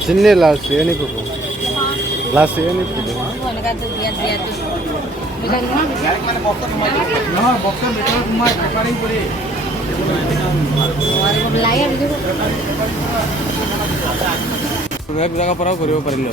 Sini last year ni pun. Last year ni pun. एक जगह पर करियो परिलो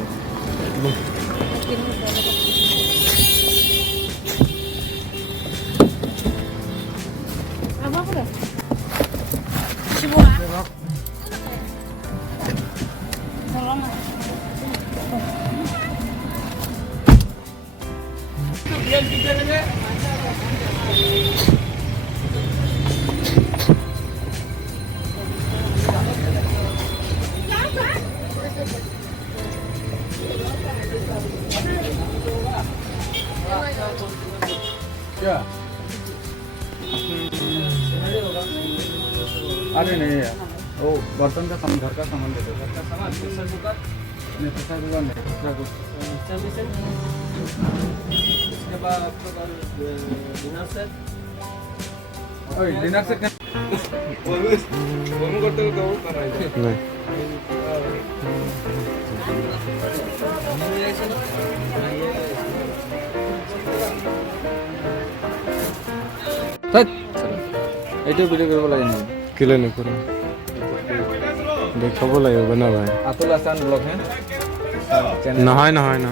क्या अरे नहीं यार वो बर्तन का सामान घर का सामान दे दो घर का सामान प्रेशर कुकर नहीं प्रेशर कुकर नहीं दूसरा कुछ इसके बाद आपके पास डिनर सेट ओए डिनर सेट वो करते हो तो कर रहा है नहीं এইটো ভিডিও কৰিব লাগে নি किले नहीं करो देखा बोला ये बना भाई আতুল আসান ব্লগ হে नहाय नहाय ना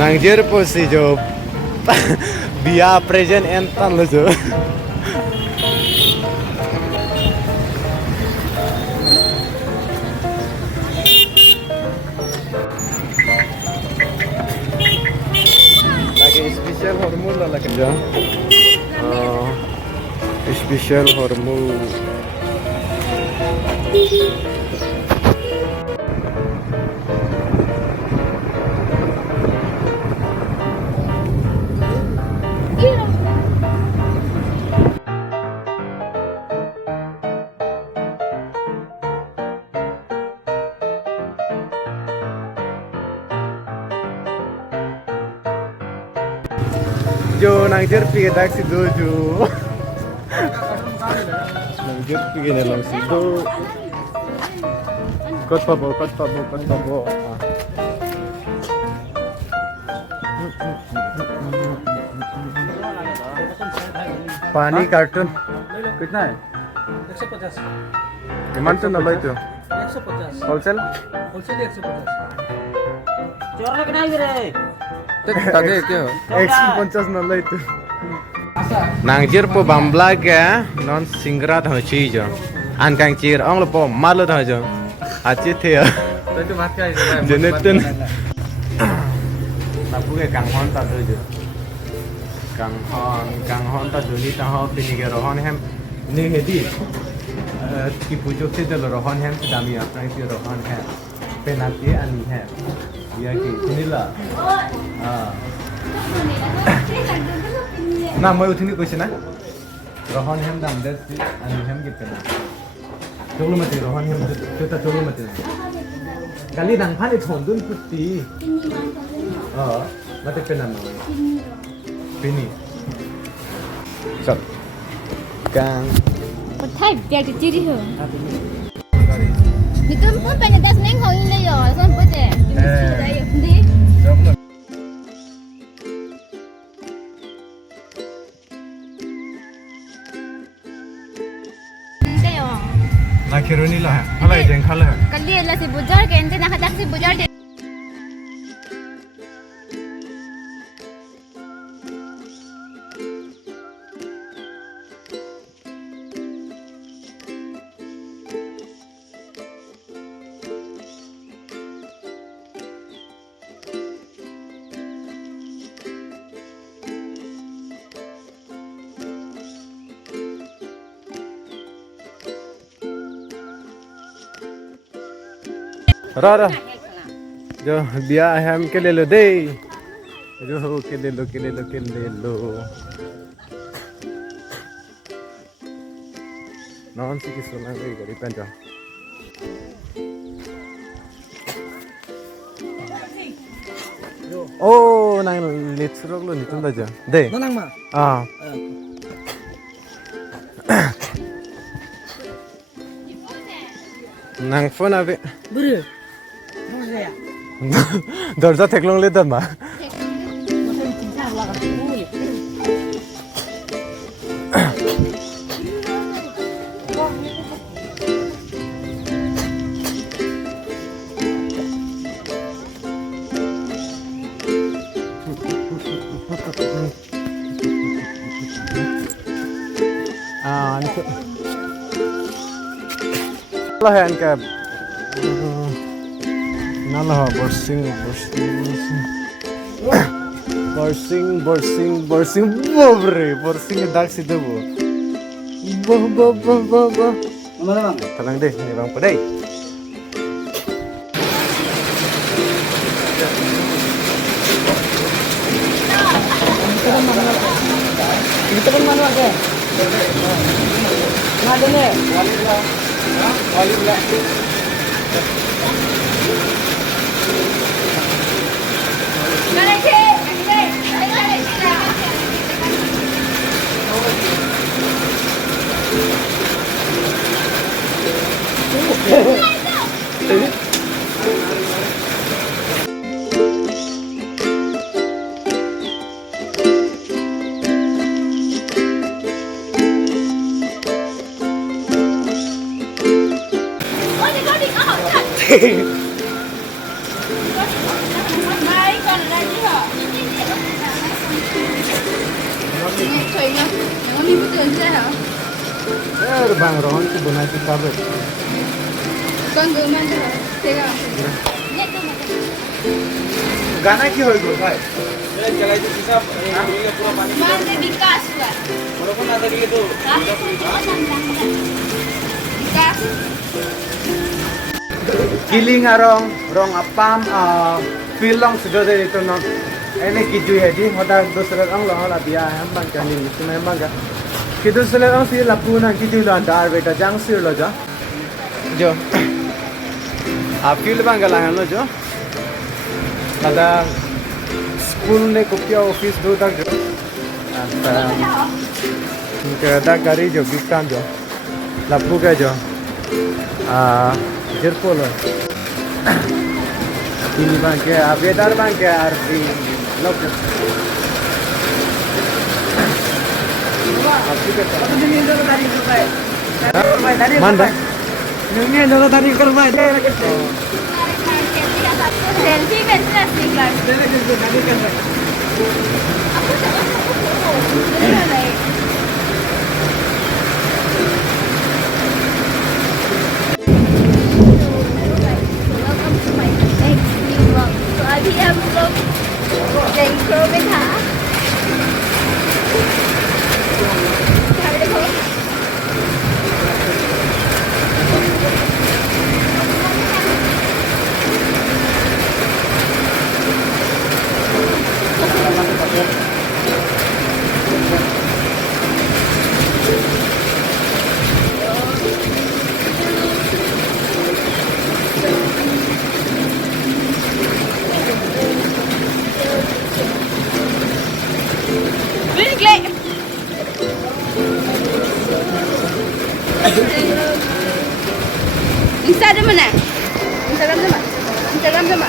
Nangjer posi jo biya present entan lo jo lagi spesial hormon lah lagi jo spesial hormon जो nangjer pergi taksi dojo nangjer pergi dalam situ kot pabo पानी कार्टून कितना है 150 gimana tuh nilai itu 150 wholesale wholesale 150 चोर लग नहीं रे tadi itu 150 nilai itu nangjer po bambla ke non singrat hoci jo an kangcir ong lo po malu tho jo aci thia itu mas kai jenetin tapu ke kanghon ta dojo kanghon ta doni ta ho pini ke rohon hem ni hedi ki pujo se jalo rohon hem se dami apna ki rohon hai penati ani hai ya ki nila ना मैं उठनी कुछ ना रोहन हम दाम दे अनि हम के पेना चलो मत रोहन हम तो चलो मत गाली दांग फाने थोंदुन पुती मत पेना ना पिनी सब Kong Thai dia kecil ho. Itu pun pengen das neng ho ini yo, son pun deh. Di. ना खिरोनी ला है हला जंग खाला है Kali lah si bujar ke ente nak hadak si bujar deh. Rara. Jo biya ham ke le lo dei. Jo ke le lo. Non si kiso na gari gari penja. Oh, nang litsrok lo nitun da ja. Dei. Nang ma. Ah. Nang phone ave. Buru. Mau saya. Dorja theklong le dan ma. Macam cinta lah kan. Ah, itu. Lah yang ke. Nala borsing. Borsing bobre. Borsing dak situ bu. Bo. Mana bang? Talang deh, ni bang pedai. Itu pun mana ke? Ada ni. Bang Rohan की बुनाई की काबे. गाना की होई गो भाई. चलाई तो किसा पूरा पानी बरोबर ना तरी तो Kiling rong apam pilong sudah dari itu non. Ini kiju hedi, hoda dusra ang lohal abia ham bang kani itu memang ga. Kidu sele ang si lapuna kiju lo andar beta jang sir lo ja. Jo. Apil bang galang lo jo. Ada school ne kopia office do tak jo. Ke ada gari jo bikam jo. Lapu ka jo. Jerpolo. Ini bangke, abedar bangke arti lok. Mana? Ini adalah tadi kerja dia nak kerja. Selfie कैसे असली class तो अभी हम लोग जैंक्रो में था देखो Instagram mana? Instagram sama? Instagram sama?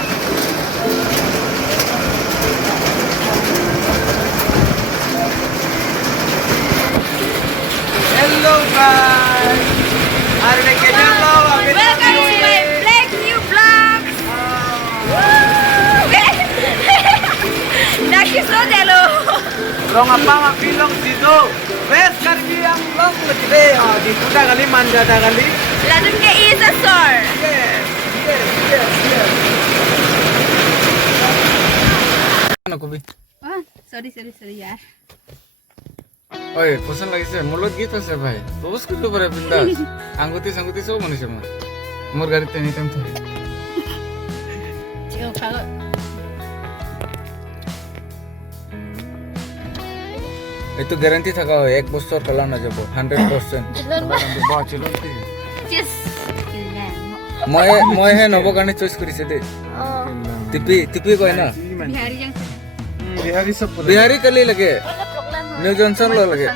Hello guys. Are we getting low? Welcome to my Black New Vlog. Daki so delo. Long apa ngapilong dito? Wes karbi ang long lagi di kuda kali manja kali. Ladun ke isa sor. Nakubi. Oh, sorry yaar. Oi, pesan lagi sih. Mulut gitu sih, Bhai. Terus kudu pada pindah. Angguti सब मनुष्य में मोर गाड़ी ते नहीं तम थे Kalau itu guarantee থাকা হয় 1 বছর কালা না যাব 100% Cilon ba? Bawa cilok ti. Yes. Ilan. মই হে নব কাৰণে চয়েস কৰিছে দে Oh. টিপি কয় না Bihari yang Bihari sab pura. Bihari কালি লাগে Wala program. নিউ জনসন লো লাগে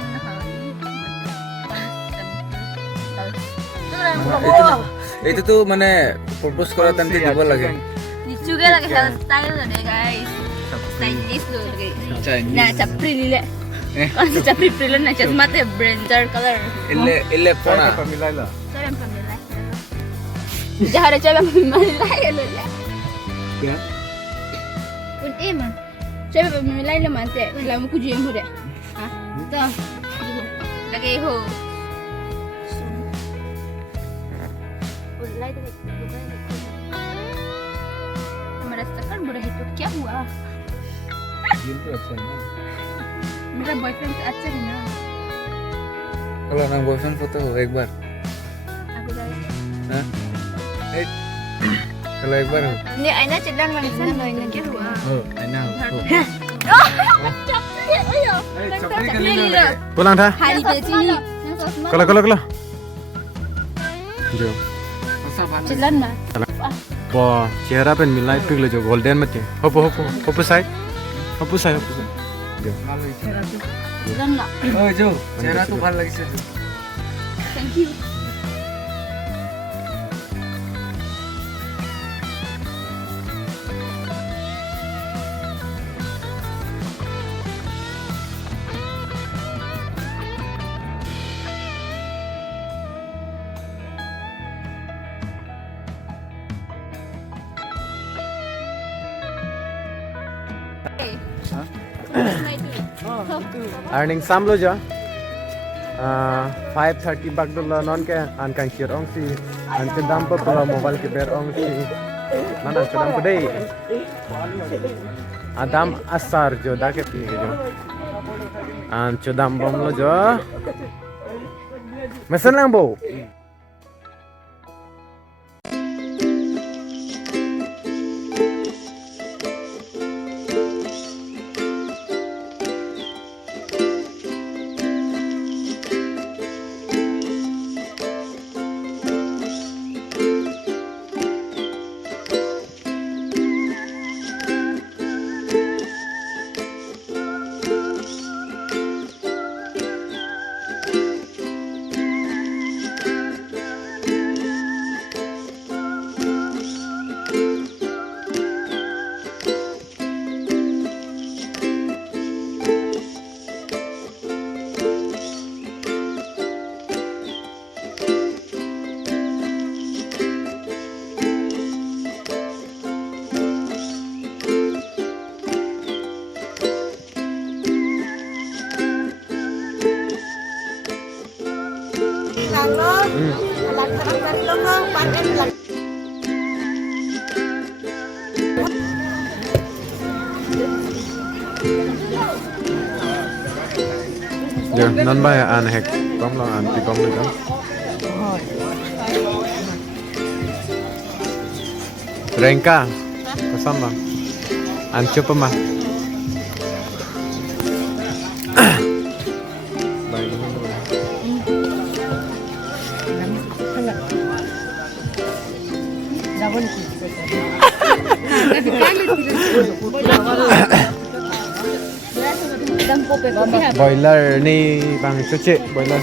এইটো তো মানে প্রপোজ করা তান্তে দিব লাগে Juga lagi hairstyle loh deh guys. Chinese loh guys. Chinese. Nah, capri lile. Kalau si capri lile nah just mate bronzer color. ইলে পনা Pamilay la. Saya yang pemilih. Jangan ada cewek yang pemilih loh. Ya. Pun mah. Cewek pemilih lo mate. Lama ku jeng ho deh. Hah? Tuh. Lagi ho. Ulai tuh merasakan budak itu क्या हुआ দিল তো আচ্ছা না मेरा boyfriend तो अच्छा है ना হলো না বয়ফ্রেন্ড ফটো এক বার aku dari হ্যাঁ এই হলো একবার हो ini Aina sedang langsung Aina क्या हुआ हो आईना हो capri lile Pulang dah. hari di sini Kalau kalau. Jo. masa ban jalan mah Wah, chehra pe milai pig le jo golden mat ke. Hopo side. Hopo side. Jo. ভালো হইছে jalan lah ওই জো চেহারা তো ভালো লাগছে thank you Earning sam lo ja. 5:30 bag do non ke an kan kir ong si an ke dam pa pula mobile ke ber ong si mana ke dam ko dei adam asar jo da ke pi jo an chodam bom lo jo mesen lang bo jo non ba an hek kom lo an ti kom lo jo Rengka pesan lo an coba mah baik Boiler ni bang cuci boiler.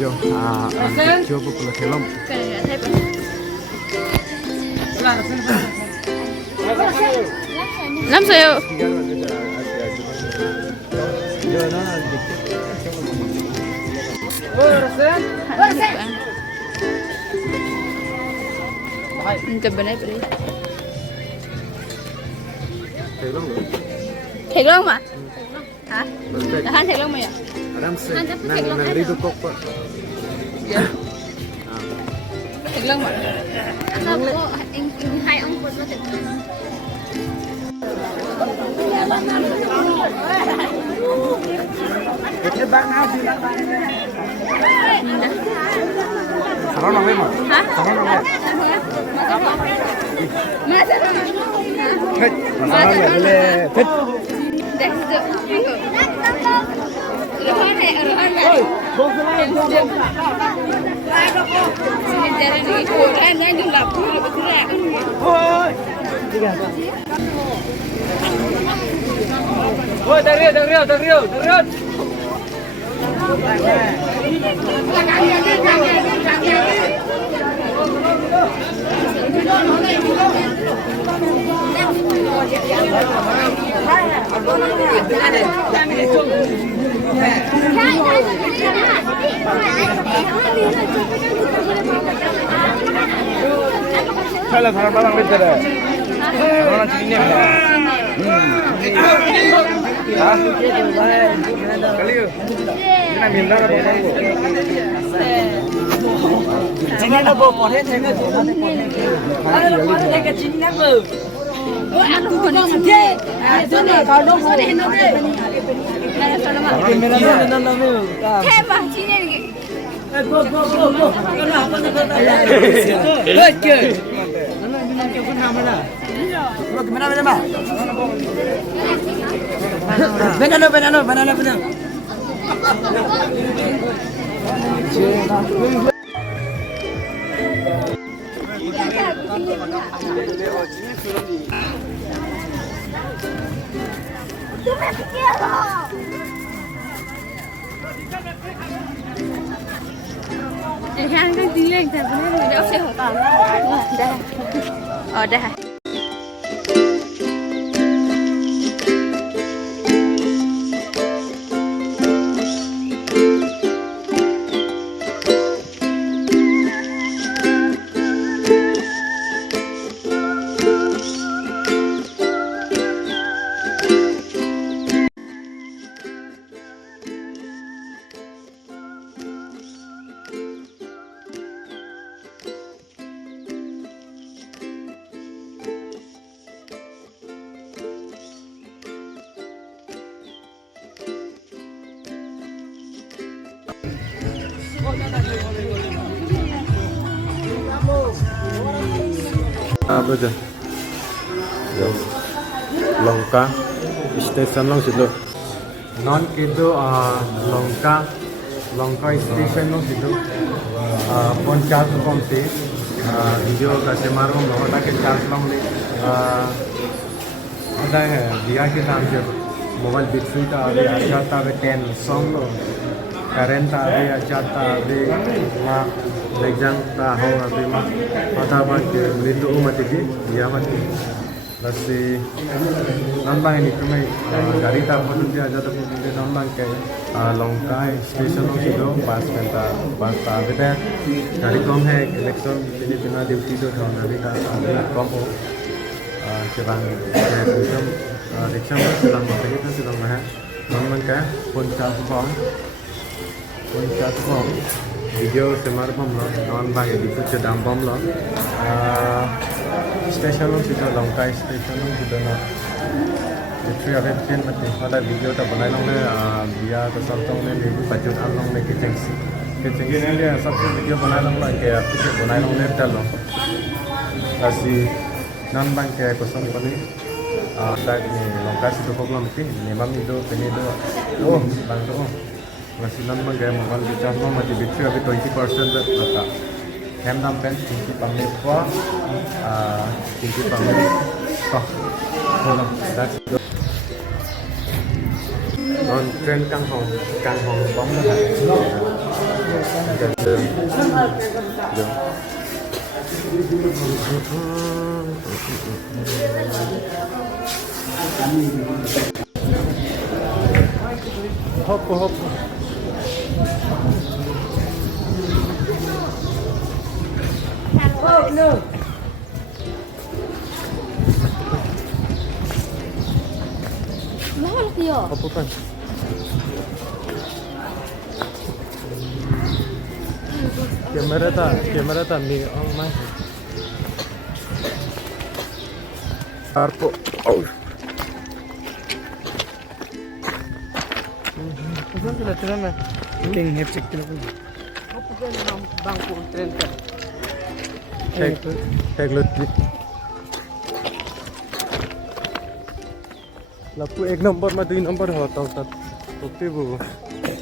Jo, coba pula kelom. Lam saya Jam benar beri. Thịt luôn mà? Hả? Ăn thịt luôn mày à? Aram se, nang rido kok pak. Thịt luôn mà? Sao có hai ông quân nó thịt luôn? Itu bang nào sih? Sarang nang lima. Hả? Sarang nang lima. Masuk Masa Kalau sarap lang beda deh. Orang sini beda. Hah? Kali yuk. Kita minta apa kamu? Chính là bộ có hết thế này rồi. Có thể cái chính là bộ. Ăn cũng còn không thế. Số này có đâu số này nó thế. Cái mera nó nó nó. Thêm mà chị này Go. Cái nào con nó ta. Hết chưa? Nó kêu con nào mà là. Nó cái mera mà. Banana. Yang kan dia yang sebenarnya dia usah hotel. Dah. Oh dah. Apa tu? Longka station long situ. Non itu Longka station long situ. Poncas komsi. Video kasih marum loh. Tak charge long ni. Ada dia kita ambil mobile battery ta ada jata ada 10 song lo. Current ta ada jata ada mak exam ta ho ada mak. Ada bang ke lindu mati di dia mati. Nasi nambang ini tu mai gari ta pun dia jata pun dia nambang ke Longka station lo situ pas ta ada gari kom hai election ini bina duty tu thon gari ta ada kom ho. Sebang macam riksha pun sedang berpergi kan sedang mana namun kan Poncas bom video semar bom lo non bagi di tu sedang bom lo station lo sudah Longka station lo sudah na itu ada pin mati ada video tak banai long le dia kesal tong le ni budget along le kitchen dia sabtu video banai long le ke apike banai long le tal lo kasi non bang ke kosong pani tak ni Longka situ problem ti ni mam itu peni do bang do masih non bang ke mobile recharge mo mati battery अभी 20% आता ham dam pen 20 pamit ko 20 pamit ko hono that's on trend kang hong bom đó Hop. Oh no. mahal dia. Hop kan. Kamera ta ni on mai. Arpo. Oh. Betul tidak terima. King hep check kilo. Bangku tren kan. Tag lut. Lapu 1 number ma 2 number होता होता तो ते वो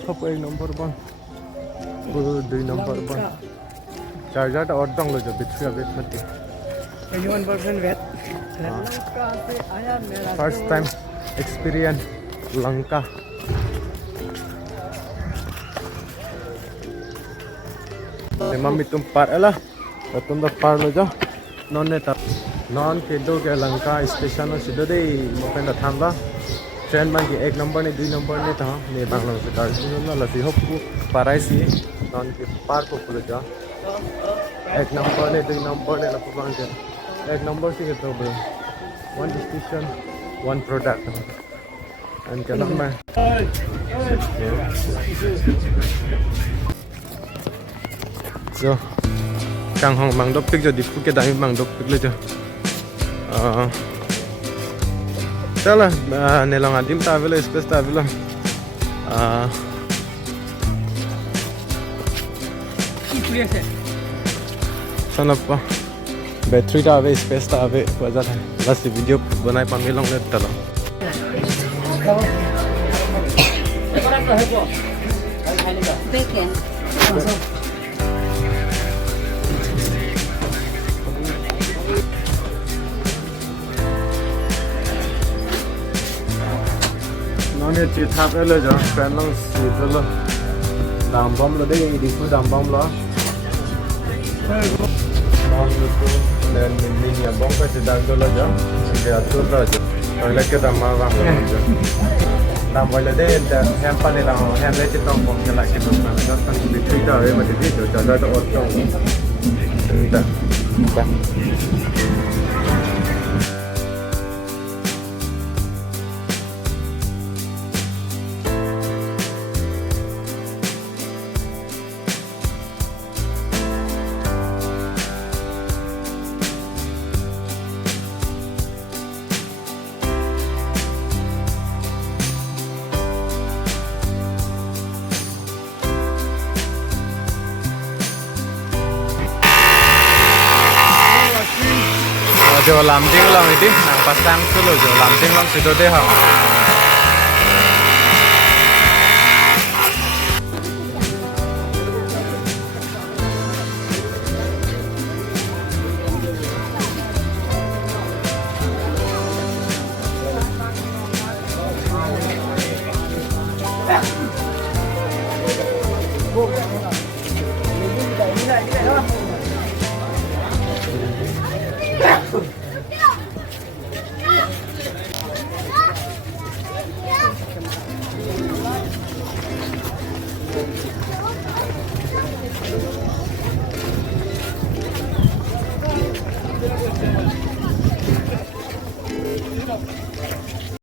lapu 1 number बन वो 2 number बन charger और दंग लो जो बैटरी अबेट मत 1% वेट लंका से आया मेरा first time experience Lanka mami tum par ala tum da par lo jo non ne ta non ke do ke Lanka station se do dei mo pen da tham ba train man ki 1 number ne 2 number ne ta ne bangla se car no la si hop ku parai si non ke par ko pula ja 1 number ne 2 number ne la pang ke 1 number si ke problem one station one product and cái number rồi càng hồng bằng đốc tích rồi đi cái đại bằng đốc tích lên chưa chắc là này là ngàn tim ta với lại space ta với lại sao là battery ta với space ta với bây giờ là si video bữa nay pan long lên tao nó như chỉ tháp ấyเลยจ้ะแฟนต้องสูดแล้วดามบอมเราได้ดีกว่าดามบอมแล้วนอนอยู่ตรงนั้นมีเนี่ยบอมไปจะดังตัวแล้วจ้ะเดี๋ยวตัวเราจะไปเล่นกันดามมาบ้างแล้วจ้ะดามไว้เลยได้แต่แฮมปันในเราแฮมได้จะต้องบอมจะไหลกันตรงนั้นแล้วต้องไปที่ต่อเลยมาที่เดี๋ยวจะได้ต้องอดต้องแต่जो làm tiếng lòng đi nàng pas sang cứ lo जो làm tiếng lòng sẽ đôi đây hả